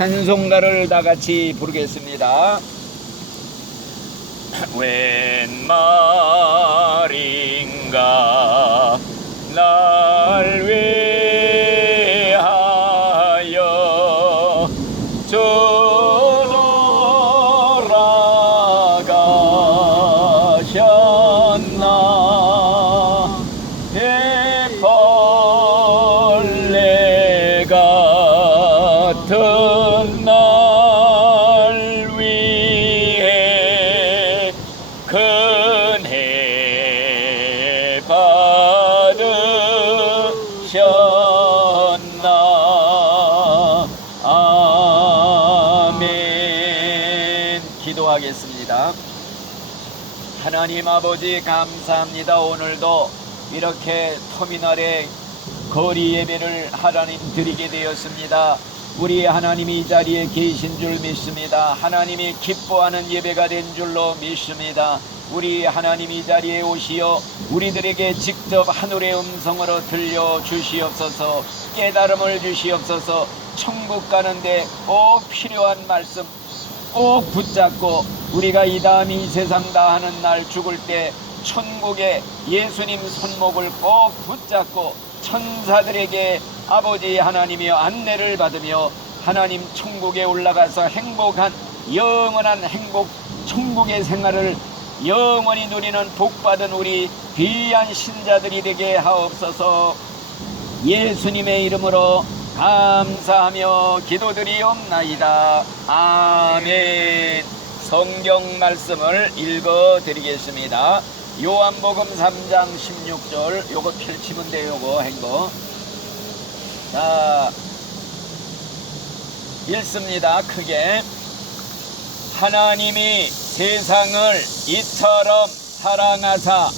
찬송가를 다 같이 부르겠습니다. 웬 말인가 날 위하여 돌아가셨나. 벌레 같은 날 위해 큰해 받으셨나. 아멘. 기도하겠습니다. 하나님 아버지 감사합니다. 오늘도 이렇게 터미널에 거리 예배를 하나님 드리게 되었습니다. 우리 하나님이 이 자리에 계신 줄 믿습니다. 하나님이 기뻐하는 예배가 된 줄로 믿습니다. 우리 하나님이 이 자리에 오시어 우리들에게 직접 하늘의 음성으로 들려주시옵소서. 깨달음을 주시옵소서. 천국 가는데 꼭 필요한 말씀 꼭 붙잡고 우리가 이 다음 이 세상 다 하는 날 죽을 때 천국에 예수님 손목을 꼭 붙잡고 천사들에게 아버지 하나님이여 안내를 받으며 하나님 천국에 올라가서 행복한 영원한 행복 천국의 생활을 영원히 누리는 복받은 우리 귀한 신자들이 되게 하옵소서. 예수님의 이름으로 감사하며 기도드리옵나이다. 아멘. 성경 말씀을 읽어드리겠습니다. 요한복음 3장 16절 요거 펼치면 돼요. 요거 행거. 자, 읽습니다. 크게. 하나님이 세상을 이처럼 사랑하사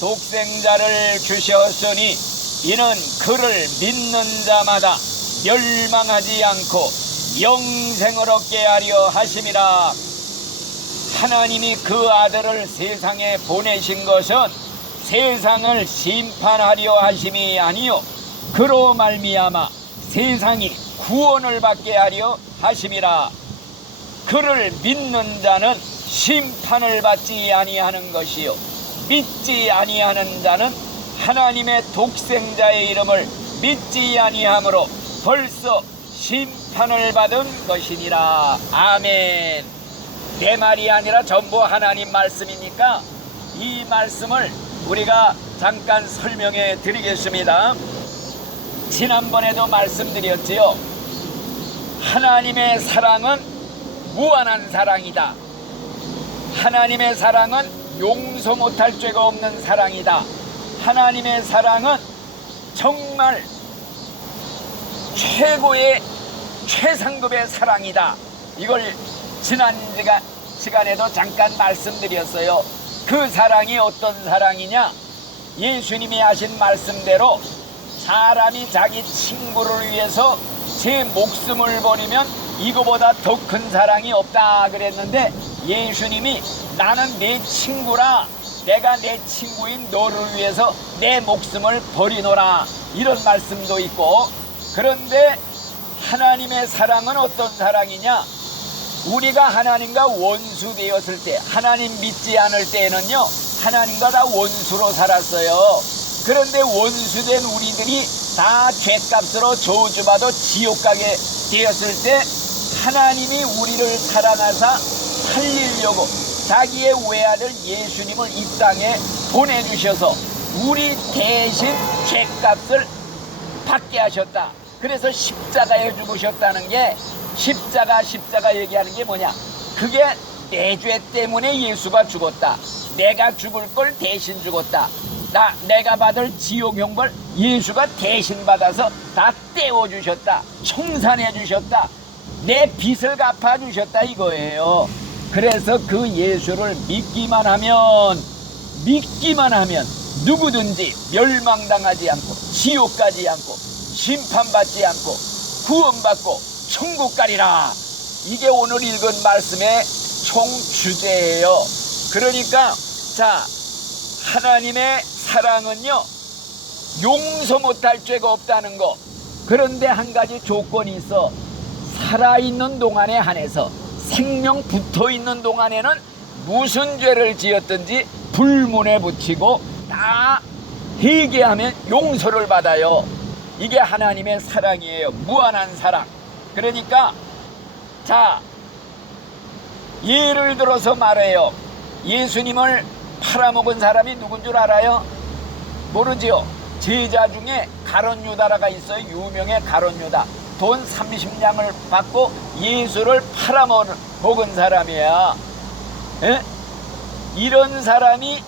독생자를 주셨으니 이는 그를 믿는 자마다 멸망하지 않고 영생을 얻게 하려 하심이라. 하나님이 그 아들을 세상에 보내신 것은 세상을 심판하려 하심이 아니요 그로 말미암아 세상이 구원을 받게 하려 하심이라. 그를 믿는 자는 심판을 받지 아니하는 것이요 믿지 아니하는 자는 하나님의 독생자의 이름을 믿지 아니하므로 벌써 심판을 받은 것이니라. 아멘. 내 말이 아니라 전부 하나님 말씀이니까 이 말씀을 우리가 잠깐 설명해 드리겠습니다. 지난번에도 말씀드렸지요. 하나님의 사랑은 무한한 사랑이다. 하나님의 사랑은 용서 못할 죄가 없는 사랑이다. 하나님의 사랑은 정말 최고의 최상급의 사랑이다. 이걸 지난 시간에도 잠깐 말씀드렸어요. 그 사랑이 어떤 사랑이냐? 예수님이 하신 말씀대로 사람이 자기 친구를 위해서 제 목숨을 버리면 이거보다 더 큰 사랑이 없다 그랬는데 예수님이 나는 내 친구라 내가 내 친구인 너를 위해서 내 목숨을 버리노라 이런 말씀도 있고. 그런데 하나님의 사랑은 어떤 사랑이냐? 우리가 하나님과 원수 되었을 때 하나님 믿지 않을 때에는요 하나님과 다 원수로 살았어요. 그런데 원수된 우리들이 다 죄값으로 저주받아 지옥 가게 되었을 때 하나님이 우리를 사랑하사 살리려고 자기의 외아들 예수님을 이 땅에 보내주셔서 우리 대신 죄값을 받게 하셨다. 그래서 십자가에 죽으셨다는 게 십자가 얘기하는 게 뭐냐? 그게 내 죄 때문에 예수가 죽었다. 내가 죽을 걸 대신 죽었다. 내가 받을 지옥 형벌 예수가 대신 받아서 다 떼어주셨다. 청산해 주셨다. 내 빚을 갚아주셨다 이거예요. 그래서 그 예수를 믿기만 하면 누구든지 멸망당하지 않고 지옥 가지 않고 심판받지 않고 구원받고 천국 가리라. 이게 오늘 읽은 말씀의 총 주제예요. 그러니까 자, 하나님의 사랑은요 용서 못할 죄가 없다는 거. 그런데 한 가지 조건이 있어. 살아있는 동안에 한해서 생명 붙어있는 동안에는 무슨 죄를 지었든지 불문에 붙이고 다 회개하면 용서를 받아요. 이게 하나님의 사랑이에요. 무한한 사랑. 그러니까 자, 예를 들어서 말해요. 예수님을 팔아먹은 사람이 누군 줄 알아요? 모르지요. 제자 중에 가룟 유다라가 있어요. 유명해. 가룟 유다. 돈 30냥을 받고 예수를 팔아먹은 사람이야. 에? 이런 사람이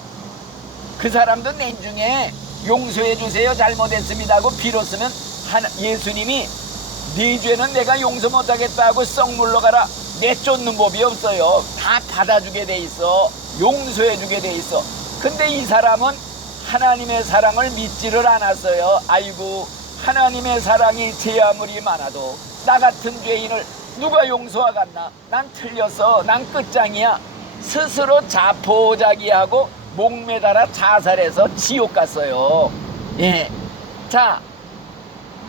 그 사람도 내중에 용서해 주세요, 잘못했습니다 하고 빌었으면 예수님이 네 죄는 내가 용서 못하겠다 하고 썩 물러가라 내쫓는 법이 없어요. 다 받아주게 돼 있어. 용서해 주게 돼 있어. 근데 이 사람은 하나님의 사랑을 믿지를 않았어요. 아이고, 하나님의 사랑이 제 아무리 많아도 나 같은 죄인을 누가 용서하겠나? 난 틀렸어. 난 끝장이야. 스스로 자포자기하고 목매달아 자살해서 지옥 갔어요. 예. 자,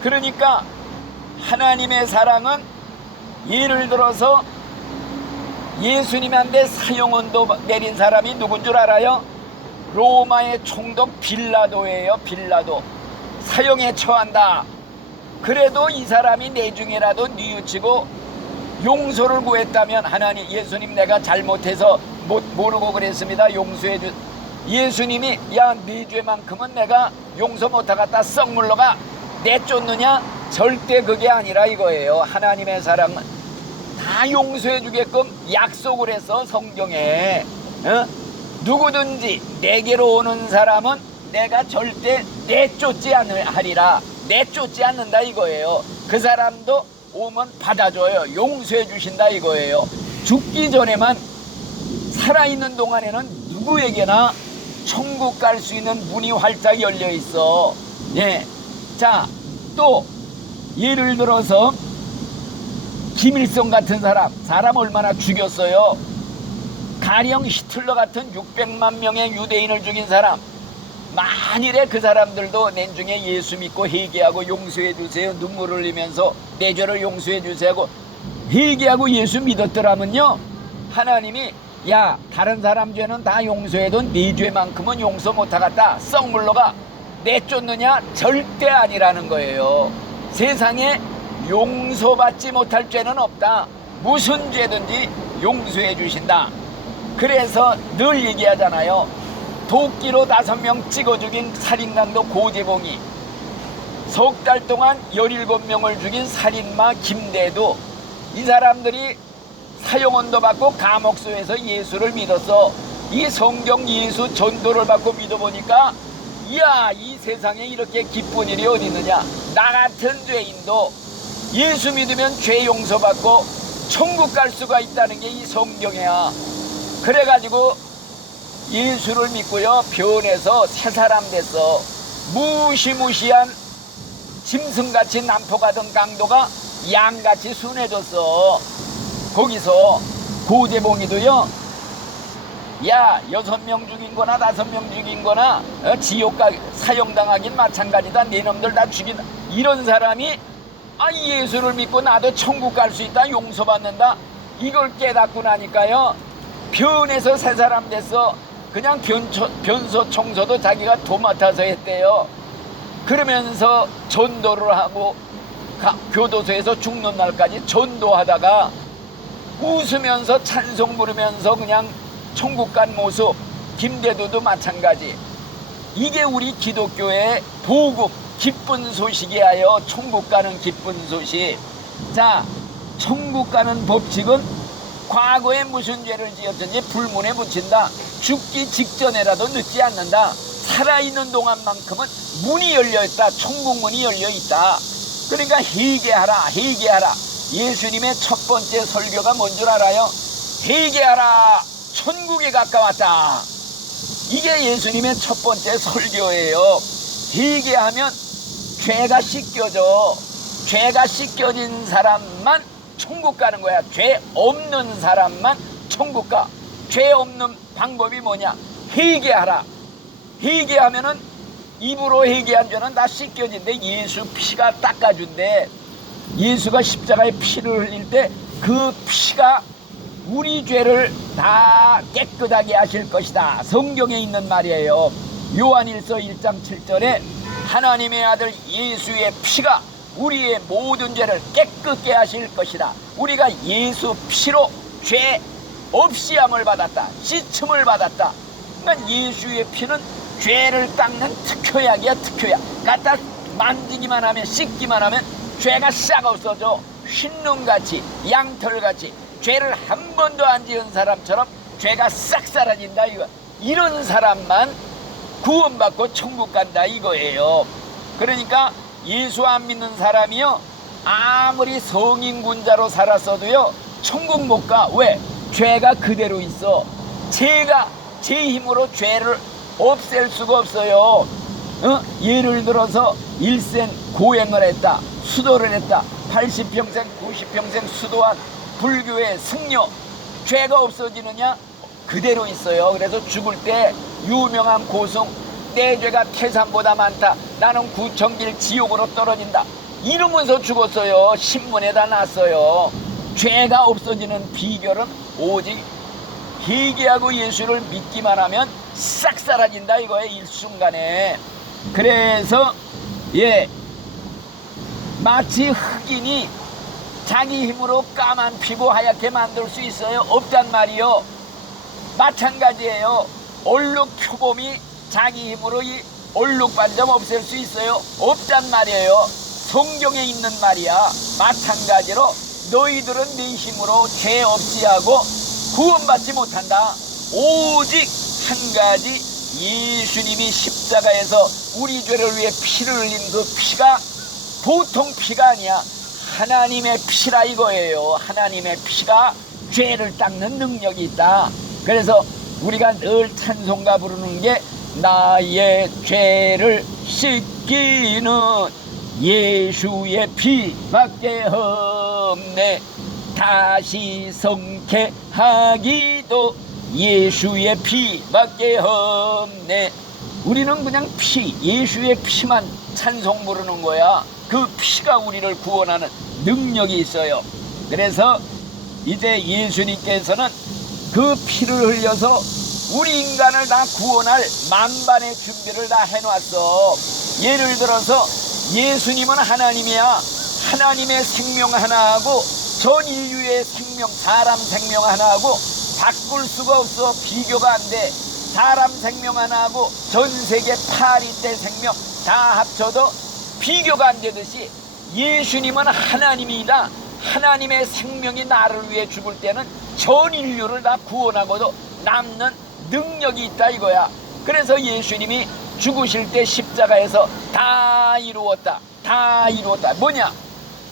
그러니까 하나님의 사랑은 예를 들어서 예수님한테 사형언도 내린 사람이 누군 줄 알아요? 로마의 총독 빌라도예요. 빌라도. 사형에 처한다. 그래도 이 사람이 내중이라도 뉘우치고 용서를 구했다면 하나님, 예수님 내가 잘못해서 모르고 그랬습니다. 용서해 주. 예수님이 야, 네 죄만큼은 내가 용서 못하겠다 썩 물러가 내쫓느냐? 절대 그게 아니라 이거예요. 하나님의 사랑은 다 용서해 주게끔 약속을 해서 성경에 누구든지 내게로 오는 사람은 내가 절대 내쫓지 하리라. 내쫓지 않는다 이거예요. 그 사람도 오면 받아줘요. 용서해 주신다 이거예요. 죽기 전에만 살아있는 동안에는 누구에게나 천국 갈 수 있는 문이 활짝 열려 있어. 예. 자, 또 예를 들어서 김일성 같은 사람 얼마나 죽였어요. 가령 히틀러 같은 600만 명의 유대인을 죽인 사람, 만일에 그 사람들도 내중에 예수 믿고 회개하고 용서해 주세요, 눈물 흘리면서 내 죄를 용서해 주세요 하고 회개하고 예수 믿었더라면요, 하나님이 야, 다른 사람 죄는 다 용서해도 네 죄만큼은 용서 못하겠다 썩 물러가 내쫓느냐? 절대 아니라는 거예요. 세상에 용서받지 못할 죄는 없다. 무슨 죄든지 용서해 주신다. 그래서 늘 얘기하잖아요. 도끼로 5명 찍어 죽인 살인강도 고재봉이, 석 달 동안 17명을 죽인 살인마 김대도, 이 사람들이 사형언도 받고 감옥소에서 예수를 믿었어. 이 성경 예수 전도를 받고 믿어보니까 이야, 이 세상에 이렇게 기쁜 일이 어디 있느냐. 나 같은 죄인도 예수 믿으면 죄 용서받고 천국 갈 수가 있다는 게 이 성경이야. 그래가지고 예수를 믿고요, 변해서 새 사람 됐어. 무시무시한 짐승같이 난폭하던 강도가 양같이 순해졌어. 거기서 고재봉이도요, 야, 6명 죽인 거나 5명 죽인 거나 지옥가 사형당하긴 마찬가지다. 네 놈들 다 죽인다. 이런 사람이 예수를 믿고 나도 천국 갈 수 있다, 용서받는다, 이걸 깨닫고 나니까요, 변해서 새 사람 됐어. 그냥 변소 청소도 자기가 도맡아서 했대요. 그러면서 전도를 하고 교도소에서 죽는 날까지 전도하다가 웃으면서 찬송 부르면서 그냥 천국 간 모습. 김대도도 마찬가지. 이게 우리 기독교의 복음, 기쁜 소식이에요. 천국 가는 기쁜 소식. 자, 천국 가는 법칙은 과거에 무슨 죄를 지었든지 불문에 붙인다. 죽기 직전에라도 늦지 않는다. 살아있는 동안만큼은 문이 열려있다. 천국 문이 열려있다. 그러니까 회개하라, 회개하라. 예수님의 첫 번째 설교가 뭔 줄 알아요? 회개하라, 천국에 가까웠다. 이게 예수님의 첫 번째 설교예요. 회개하면 죄가 씻겨져. 죄가 씻겨진 사람만 천국 가는 거야. 죄 없는 사람만 천국 가. 죄 없는 방법이 뭐냐? 회개하라. 회개하면은 입으로 회개한 죄는 다 씻겨진대. 예수 피가 닦아준대. 예수가 십자가에 피를 흘릴 때 그 피가 우리 죄를 다 깨끗하게 하실 것이다. 성경에 있는 말이에요. 요한일서 1장 7절에 하나님의 아들 예수의 피가 우리의 모든 죄를 깨끗게 하실 것이다. 우리가 예수 피로 죄 없이 함을 받았다. 씻음을 받았다. 그러니까 예수의 피는 죄를 닦는 특효약이야. 특효약. 갖다 만지기만 하면, 씻기만 하면 죄가 싹 없어져. 흰눈같이, 양털같이 죄를 한 번도 안 지은 사람처럼 죄가 싹 사라진다 이거. 이런 사람만 구원받고 천국 간다 이거예요. 그러니까 예수 안 믿는 사람이요, 아무리 성인군자로 살았어도요 천국 못 가. 왜? 죄가 그대로 있어. 제가 제 힘으로 죄를 없앨 수가 없어요. 예를 들어서 일생 고행을 했다, 수도를 했다, 80평생 90평생 수도한 불교의 승려, 죄가 없어지느냐? 그대로 있어요. 그래서 죽을 때 유명한 고성, 내 죄가 태산보다 많다, 나는 구천길 지옥으로 떨어진다, 이러면서 죽었어요. 신문에다 났어요. 죄가 없어지는 비결은 오직 회개하고 예수를 믿기만 하면 싹 사라진다 이거예요. 일순간에. 그래서 마치 흑인이 자기 힘으로 까만 피부 하얗게 만들 수 있어요? 없단 말이요. 마찬가지예요. 얼룩 표범이 자기 힘으로 이 얼룩 반점 없앨 수 있어요? 없단 말이에요. 성경에 있는 말이야. 마찬가지로 너희들은 네 힘으로 죄 없이 하고 구원받지 못한다. 오직 한 가지, 예수님이 십자가에서 우리 죄를 위해 피를 흘린 그 피가 보통 피가 아니야. 하나님의 피라 이거예요. 하나님의 피가 죄를 닦는 능력이 있다. 그래서 우리가 늘 찬송가 부르는 게 나의 죄를 씻기는 예수의 피밖에 없네. 다시 성케하기도 예수의 피밖에 없네. 우리는 그냥 피, 예수의 피만 찬송 부르는 거야. 그 피가 우리를 구원하는 능력이 있어요. 그래서 이제 예수님께서는 그 피를 흘려서 우리 인간을 다 구원할 만반의 준비를 다 해놨어. 예를 들어서 예수님은 하나님이야. 하나님의 생명 하나하고 전 인류의 생명, 사람 생명 하나하고 바꿀 수가 없어. 비교가 안 돼. 사람 생명 하나하고 전 세계 파리떼 생명 다 합쳐도 비교가 안 되듯이 예수님은 하나님이다. 하나님의 생명이 나를 위해 죽을 때는 전 인류를 다 구원하고도 남는 능력이 있다 이거야. 그래서 예수님이 죽으실 때 십자가에서 다 이루었다, 다 이루었다. 뭐냐?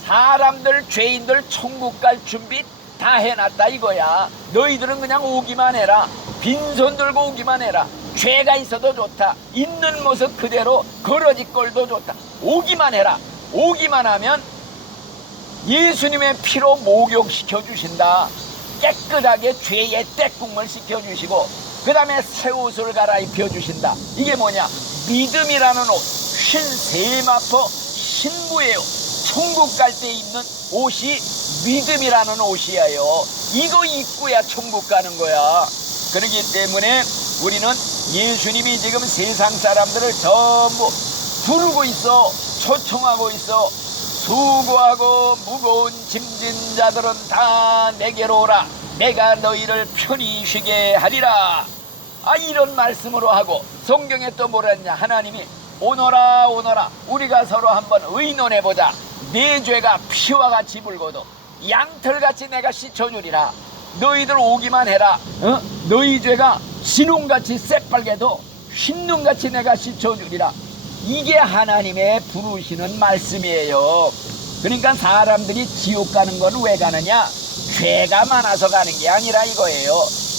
사람들, 죄인들 천국 갈 준비 다 해놨다 이거야. 너희들은 그냥 오기만 해라. 빈손 들고 오기만 해라. 죄가 있어도 좋다. 있는 모습 그대로 걸어짓걸도 좋다. 오기만 해라. 오기만 하면 예수님의 피로 목욕시켜 주신다. 깨끗하게 죄의 때국물 시켜주시고 그 다음에 새 옷을 갈아입혀 주신다. 이게 뭐냐? 믿음이라는 옷. 신세마포 신부예요. 천국 갈 때 입는 옷이 믿음이라는 옷이에요. 이거 입고야 천국 가는 거야. 그렇기 때문에 우리는 예수님이 지금 세상 사람들을 전부 부르고 있어. 초청하고 있어. 수고하고 무거운 짐진 자들은 다 내게로 오라. 내가 너희를 편히 쉬게 하리라. 이런 말씀으로 하고 성경에 또 뭐라 했냐? 하나님이 오너라 오너라 우리가 서로 한번 의논해보자. 네 죄가 피와 같이 붉어도 양털같이 내가 씻어주리라. 너희들 오기만 해라. 너희 죄가 진홍같이 새빨개도 흰눈같이 내가 씻어주리라. 이게 하나님의 부르시는 말씀이에요. 그러니까 사람들이 지옥 가는 건 왜 가느냐? 죄가 많아서 가는 게 아니라 이거예요.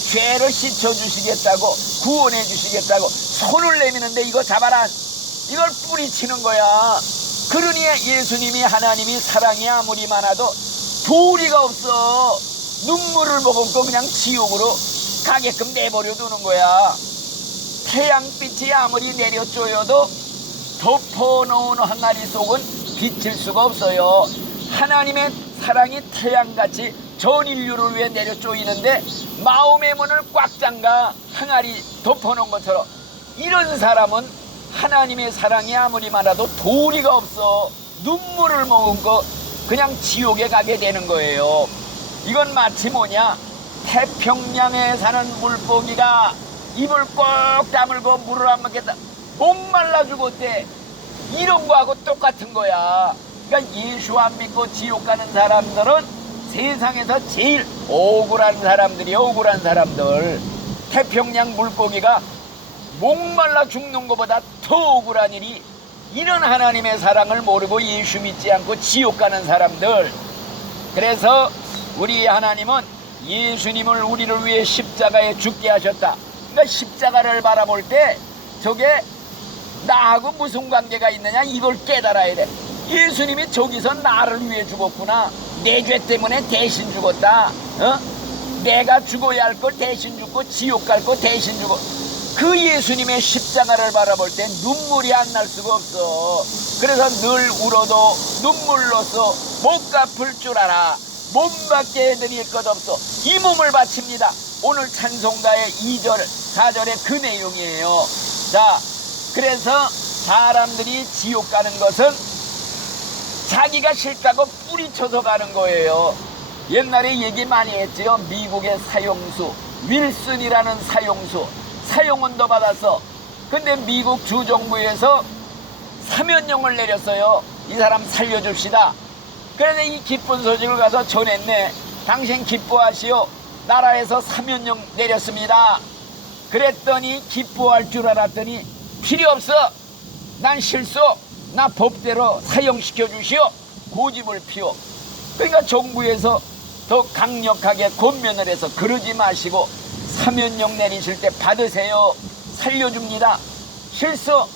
죄를 씻어주시겠다고 구원해 주시겠다고 손을 내미는데 이거 잡아라, 이걸 뿌리치는 거야. 그러니 예수님이, 하나님이 사랑이 아무리 많아도 도리가 없어. 눈물을 머금고 그냥 지옥으로 가게끔 내버려 두는 거야. 태양빛이 아무리 내려쪼여도 덮어놓은 항아리 속은 비칠 수가 없어요. 하나님의 사랑이 태양같이 전 인류를 위해 내려 쪼이는데 마음의 문을 꽉 잠가 항아리 덮어놓은 것처럼 이런 사람은 하나님의 사랑이 아무리 많아도 도리가 없어 눈물을 머금고 그냥 지옥에 가게 되는 거예요. 이건 마치 뭐냐, 태평양에 사는 물고기가 입을 꼭 다물고 물을 안 먹겠다 목말라 죽었대. 이런 거하고 똑같은 거야. 그러니까 예수 안 믿고 지옥 가는 사람들은 세상에서 제일 억울한 사람들이야. 억울한 사람들. 태평양 물고기가 목말라 죽는 것보다 더 억울한 일이 이런 하나님의 사랑을 모르고 예수 믿지 않고 지옥 가는 사람들. 그래서 우리 하나님은 예수님을 우리를 위해 십자가에 죽게 하셨다. 그러니까 십자가를 바라볼 때 저게 나하고 무슨 관계가 있느냐, 이걸 깨달아야 돼. 예수님이 저기서 나를 위해 죽었구나. 내 죄 때문에 대신 죽었다. 내가 죽어야 할 거 대신 죽고 지옥 갈 거 대신 죽어. 그 예수님의 십자가를 바라볼 때 눈물이 안 날 수가 없어. 그래서 늘 울어도 눈물로써 못 갚을 줄 알아. 몸밖에 해드릴 것 없어. 이 몸을 바칩니다. 오늘 찬송가의 2절 4절의 그 내용이에요. 자, 그래서 사람들이 지옥 가는 것은 자기가 싫다고 뿌리쳐서 가는 거예요. 옛날에 얘기 많이 했지요. 미국의 사형수 윌슨이라는 사형수 사형원도 받았어. 근데 미국 주정부에서 사면령을 내렸어요. 이 사람 살려줍시다. 그래서 이 기쁜 소식을 가서 전했네. 당신 기뻐하시오. 나라에서 사면령 내렸습니다. 그랬더니 기뻐할 줄 알았더니 필요 없어. 난 실수. 나 법대로 사형시켜 주시오. 고집을 피워. 그러니까 정부에서 더 강력하게 권면을 해서 그러지 마시고 사면령 내리실 때 받으세요. 살려줍니다. 실수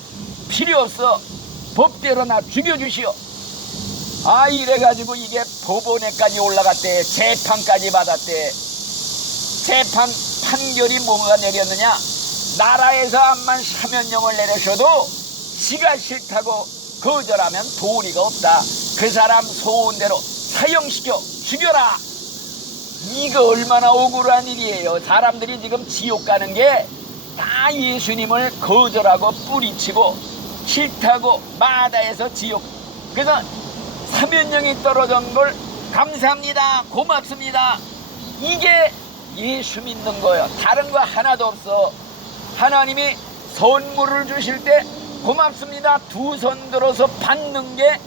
필요 없어. 법대로 나 죽여주시오. 아, 이래가지고 이게 법원에까지 올라갔대. 재판까지 받았대. 재판 판결이 뭐가 내렸느냐, 나라에서 암만 사면령을 내려셔도 지가 싫다고 거절하면 도리가 없다. 그 사람 소원대로 사형시켜 죽여라. 이거 얼마나 억울한 일이에요. 사람들이 지금 지옥 가는 게 다 예수님을 거절하고 뿌리치고 싫다고 마다해서 지옥. 그래서 사면령이 떨어진 걸 감사합니다, 고맙습니다, 이게 예수 믿는 거예요. 다른 거 하나도 없어. 하나님이 선물을 주실 때 고맙습니다 두 손 들어서 받는 게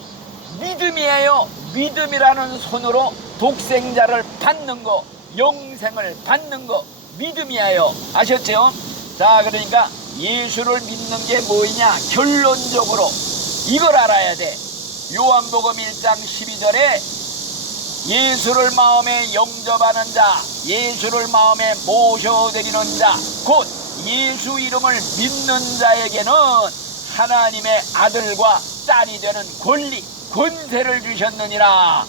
믿음이에요. 믿음이라는 손으로 독생자를 받는 거, 영생을 받는 거 믿음이에요. 아셨죠? 자, 그러니까 예수를 믿는 게 뭐냐, 결론적으로 이걸 알아야 돼. 요한복음 1장 12절에 예수를 마음에 영접하는 자, 예수를 마음에 모셔드리는 자, 곧 예수 이름을 믿는 자에게는 하나님의 아들과 딸이 되는 권리, 권세를 주셨느니라.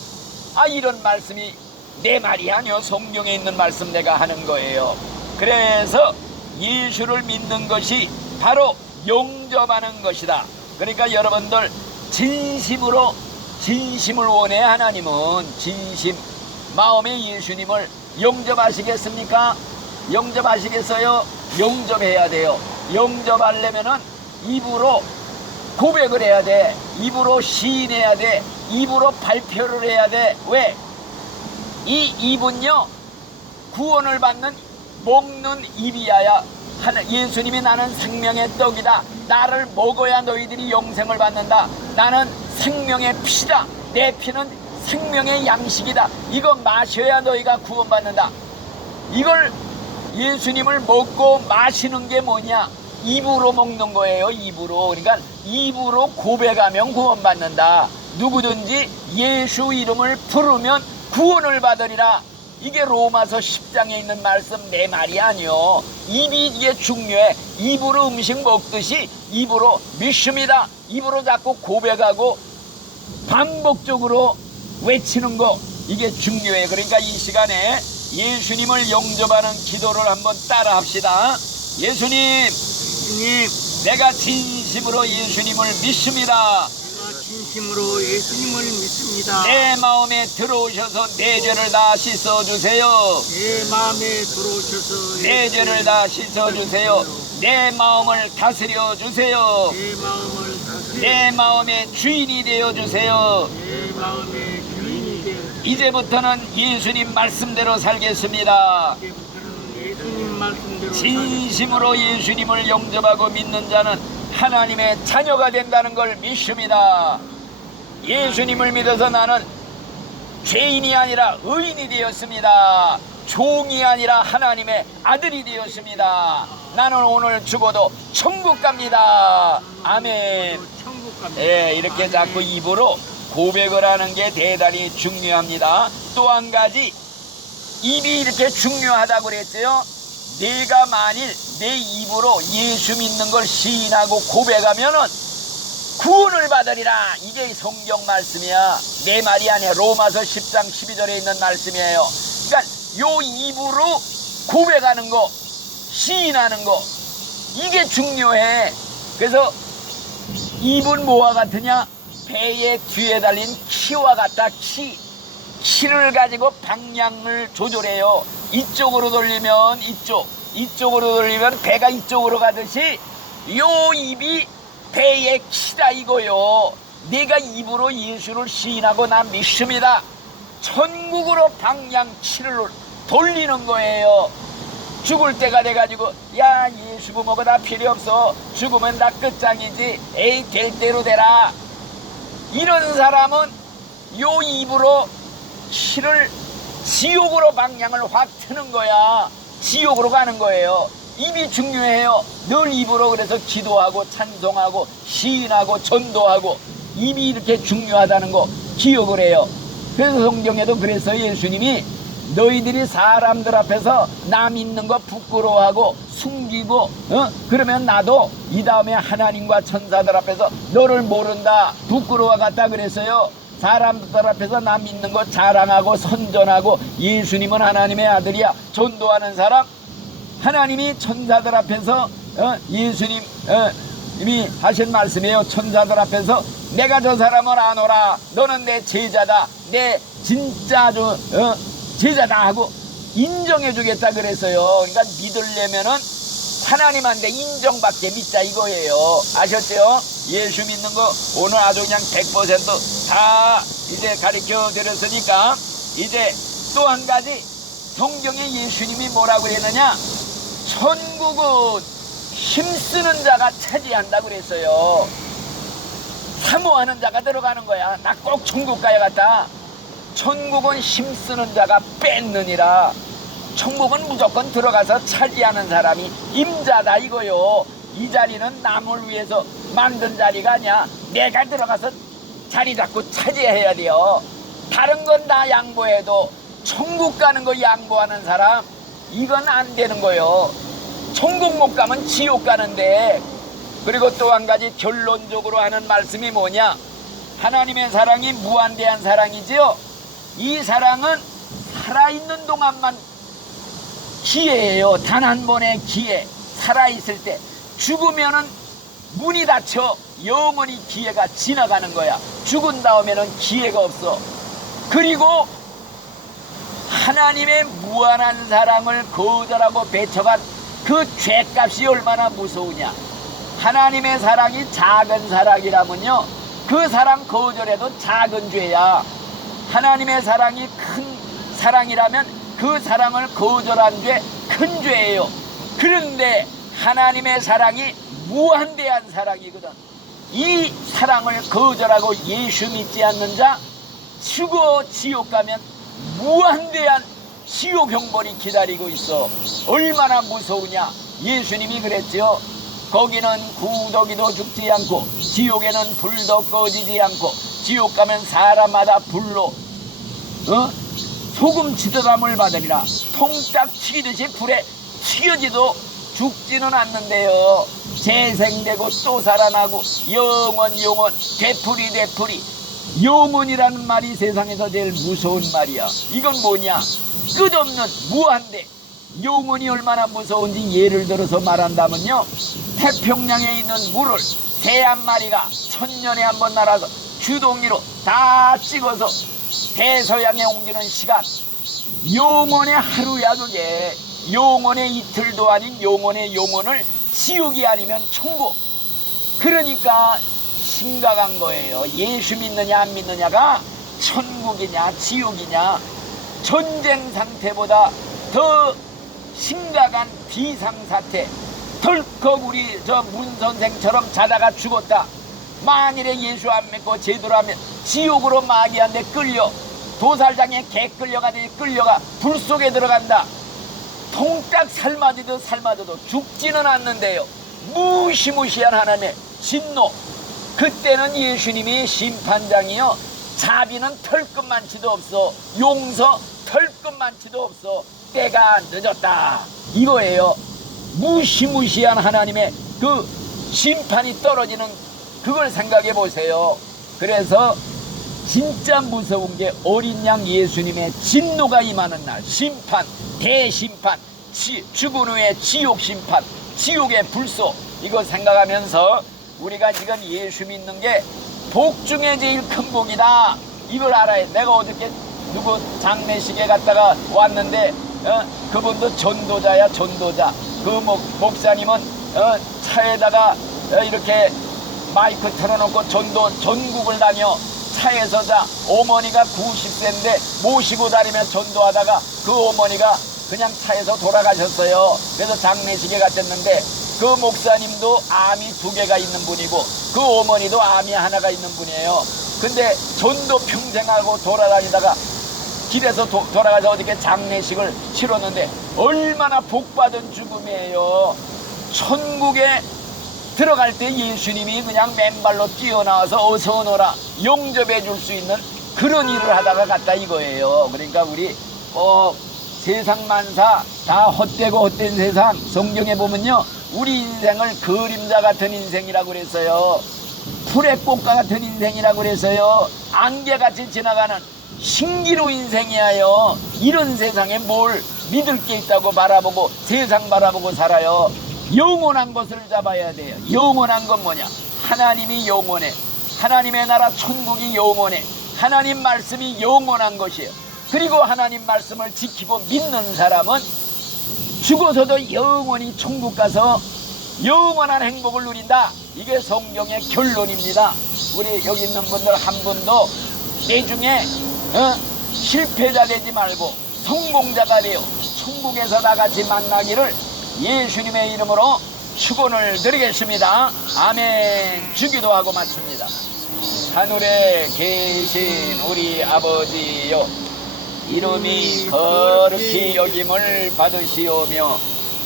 아, 이런 말씀이 내 말이 아니요, 성경에 있는 말씀 내가 하는 거예요. 그래서 예수를 믿는 것이 바로 영접하는 것이다. 그러니까 여러분들 진심으로, 진심을 원해. 하나님은 진심 마음에 예수님을 영접하시겠습니까? 영접하시겠어요? 영접해야 돼요. 영접하려면은 입으로 고백을 해야 돼. 입으로 시인해야 돼. 입으로 발표를 해야 돼. 왜? 이 입은요, 구원을 받는 먹는 입이야. 예수님이 나는 생명의 떡이다. 나를 먹어야 너희들이 영생을 받는다. 나는 생명의 피다. 내 피는 생명의 양식이다. 이거 마셔야 너희가 구원받는다. 이걸 예수님을 먹고 마시는 게 뭐냐? 입으로 먹는 거예요. 입으로. 그러니까 입으로 고백하면 구원받는다. 누구든지 예수 이름을 부르면 구원을 받으리라. 이게 로마서 10장에 있는 말씀, 내 말이 아니요. 입이 이게 중요해. 입으로 음식 먹듯이 입으로 믿습니다. 입으로 자꾸 고백하고 반복적으로 외치는 거, 이게 중요해. 그러니까 이 시간에 예수님을 영접하는 기도를 한번 따라 합시다. 예수님, 내가 진심으로 예수님을 믿습니다. 진심으로 예수님을 믿습니다. 내 마음에 들어오셔서 내 죄를 다 씻어주세요. 내 마음에 들어오셔서 내 죄를 다 씻어주세요. 내 마음을 다스려 주세요. 내 마음을 다스려 내 마음의 주인이 되어주세요. 내 마음의 주인이 되어 이제부터는 예수님 말씀대로 살겠습니다. 이제부터는 예수님 말씀대로 진심으로 예수님을 영접하고 믿는 자는 하나님의 자녀가 된다는 걸 믿습니다. 예수님을 믿어서 나는 죄인이 아니라 의인이 되었습니다. 종이 아니라 하나님의 아들이 되었습니다. 나는 오늘 죽어도 천국 갑니다. 아멘. 천국 갑니다. 예, 이렇게 자꾸 입으로 고백을 하는 게 대단히 중요합니다. 또 한 가지, 입이 이렇게 중요하다고 그랬죠. 내가 만일 내 입으로 예수 믿는 걸 시인하고 고백하면은 구원을 받으리라. 이게 성경 말씀이야. 내 말이 아니야. 로마서 10장 12절에 있는 말씀이에요. 그러니까 요 입으로 고백하는 거, 시인하는 거, 이게 중요해. 그래서 입은 뭐와 같으냐? 배의 뒤에 달린 키와 같다. 키를 가지고 방향을 조절해요. 이쪽으로 돌리면 이쪽으로 돌리면 배가 이쪽으로 가듯이 요 입이 배의 키다 이거요. 내가 입으로 예수를 시인하고 난 믿습니다. 천국으로 방향 키를 돌리는 거예요. 죽을 때가 돼가지고 야 예수 부모가 다 필요 없어. 죽으면 다 끝장이지. 에이 될 대로 되라. 이런 사람은 요 입으로 키를 지옥으로 방향을 확 트는 거야. 지옥으로 가는 거예요. 입이 중요해요. 늘 입으로 그래서 기도하고 찬송하고 시인하고 전도하고 입이 이렇게 중요하다는 거 기억을 해요. 그래서 성경에도 그랬어요. 예수님이 너희들이 사람들 앞에서 남 있는 거 부끄러워하고 숨기고 그러면 나도 이 다음에 하나님과 천사들 앞에서 너를 모른다 부끄러워하겠다 그랬어요. 사람들 앞에서 남 믿는 거 자랑하고 선전하고 예수님은 하나님의 아들이야 전도하는 사람, 하나님이 천사들 앞에서 예수님이 하신 말씀이에요. 천사들 앞에서 내가 저 사람을 아노라. 너는 내 제자다. 내 진짜 제자다 하고 인정해 주겠다 그랬어요. 그러니까 믿으려면은 하나님한테 인정받게 믿자 이거예요. 아셨죠? 예수 믿는 거 오늘 아주 그냥 100%다 이제 가르쳐 드렸으니까 이제 또 한 가지 성경에 예수님이 뭐라고 그랬느냐? 천국은 힘쓰는 자가 차지한다고 그랬어요. 사모하는 자가 들어가는 거야. 나 꼭 천국 가야겠다. 천국은 힘쓰는 자가 뺏느니라. 천국은 무조건 들어가서 차지하는 사람이 임자다 이거요. 이 자리는 남을 위해서 만든 자리가 아니야. 내가 들어가서 자리 잡고 차지해야 돼요. 다른 건 다 양보해도 천국 가는 거 양보하는 사람 이건 안 되는 거요. 천국 못 가면 지옥 가는데. 그리고 또 한 가지 결론적으로 하는 말씀이 뭐냐? 하나님의 사랑이 무한대한 사랑이지요. 이 사랑은 살아있는 동안만 기회예요. 단 한 번의 기회. 살아있을 때 죽으면은 문이 닫혀 영원히 기회가 지나가는 거야. 죽은 다음에는 기회가 없어. 그리고 하나님의 무한한 사랑을 거절하고 배척한 그 죄값이 얼마나 무서우냐. 하나님의 사랑이 작은 사랑이라면요 그 사랑 거절해도 작은 죄야. 하나님의 사랑이 큰 사랑이라면 그 사랑을 거절한 죄 큰 죄예요. 그런데 하나님의 사랑이 무한대한 사랑이거든. 이 사랑을 거절하고 예수 믿지 않는 자 죽어 지옥 가면 무한대한 지옥 형벌이 기다리고 있어. 얼마나 무서우냐. 예수님이 그랬죠. 거기는 구더기도 죽지 않고 지옥에는 불도 꺼지지 않고 지옥 가면 사람마다 불로 소금 치드감을 받으리라. 통짝 튀기듯이 불에 튀겨지도 죽지는 않는데요. 재생되고 또 살아나고 영원 되풀이 영원이라는 말이 세상에서 제일 무서운 말이야. 이건 뭐냐? 끝없는 무한대. 영원이 얼마나 무서운지 예를 들어서 말한다면요 태평양에 있는 물을 새 한 마리가 1000년에 한 번 날아서 주동리로 다 찍어서 대서양에 옮기는 시간, 영원의 하루야. 그게 영원의 이틀도 아닌 영원의 영혼을 지옥이 아니면 천국. 그러니까 심각한 거예요. 예수 믿느냐 안 믿느냐가 천국이냐 지옥이냐, 전쟁 상태보다 더 심각한 비상사태. 덜컥 우리 저 문 선생처럼 자다가 죽었다. 만일에 예수 안 믿고 제대로 하면 지옥으로 마귀한테 끌려, 도살장에 개 끌려가듯이 끌려가 불 속에 들어간다. 통딱 삶아져도 죽지는 않는데요. 무시무시한 하나님의 진노. 그때는 예수님이 심판장이요, 자비는 털끝만치도 없어, 용서 털끝만치도 없어, 때가 늦었다 이거예요. 무시무시한 하나님의 그 심판이 떨어지는 그걸 생각해 보세요. 그래서 진짜 무서운 게 어린 양 예수님의 진노가 임하는 날, 심판, 대심판, 죽은 후에 지옥 심판, 지옥의 불소. 이거 생각하면서 우리가 지금 예수 믿는 게 복 중에 제일 큰 복이다, 이걸 알아야 돼. 내가 어저께 누구 장례식에 갔다가 왔는데 그분도 전도자야, 전도자. 그 목사님은 차에다가 이렇게 마이크 틀어놓고 전국을 다녀. 차에서 자, 어머니가 90세인데 모시고 다니며 전도하다가 그 어머니가 그냥 차에서 돌아가셨어요. 그래서 장례식에 갔었는데 그 목사님도 암이 2개가 있는 분이고 그 어머니도 암이 하나가 있는 분이에요. 근데 전도 평생 하고 돌아다니다가 길에서 돌아가서 어저께 장례식을 치렀는데 얼마나 복받은 죽음이에요. 천국에 들어갈 때 예수님이 그냥 맨발로 뛰어나와서 어서 오너라 영접해 줄 수 있는 그런 일을 하다가 갔다 이거예요. 그러니까 우리 세상 만사 다 헛되고 헛된 세상, 성경에 보면요, 우리 인생을 그림자 같은 인생이라고 그랬어요. 풀의 꽃과 같은 인생이라고 그랬어요. 안개같이 지나가는 신기루 인생이에요. 이런 세상에 뭘 믿을 게 있다고 바라보고 세상 바라보고 살아요. 영원한 것을 잡아야 돼요. 영원한 건 뭐냐? 하나님이 영원해. 하나님의 나라 천국이 영원해. 하나님 말씀이 영원한 것이에요. 그리고 하나님 말씀을 지키고 믿는 사람은 죽어서도 영원히 천국 가서 영원한 행복을 누린다. 이게 성경의 결론입니다. 우리 여기 있는 분들 한 분도 내중에 실패자 되지 말고 성공자가 되어 천국에서 나같이 만나기를 예수님의 이름으로 축원을 드리겠습니다. 아멘. 주기도 하고 마칩니다. 하늘에 계신 우리 아버지여, 이름이 거룩히 여김을 받으시오며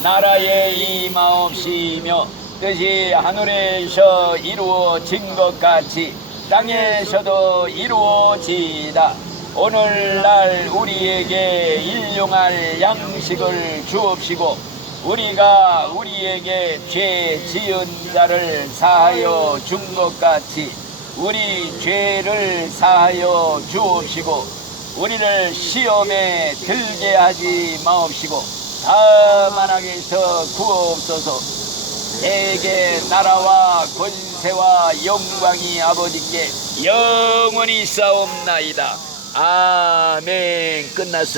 나라에 임하옵시며 뜻이 하늘에서 이루어진 것 같이 땅에서도 이루어지이다. 오늘날 우리에게 일용할 양식을 주옵시고 우리가 우리에게 죄 지은 자를 사하여 준 것 같이 우리 죄를 사하여 주옵시고 우리를 시험에 들게 하지 마옵시고 다만 악에서 구하옵소서. 내게 나라와 권세와 영광이 아버지께 영원히 싸움나이다. 아멘. 끝났습니다.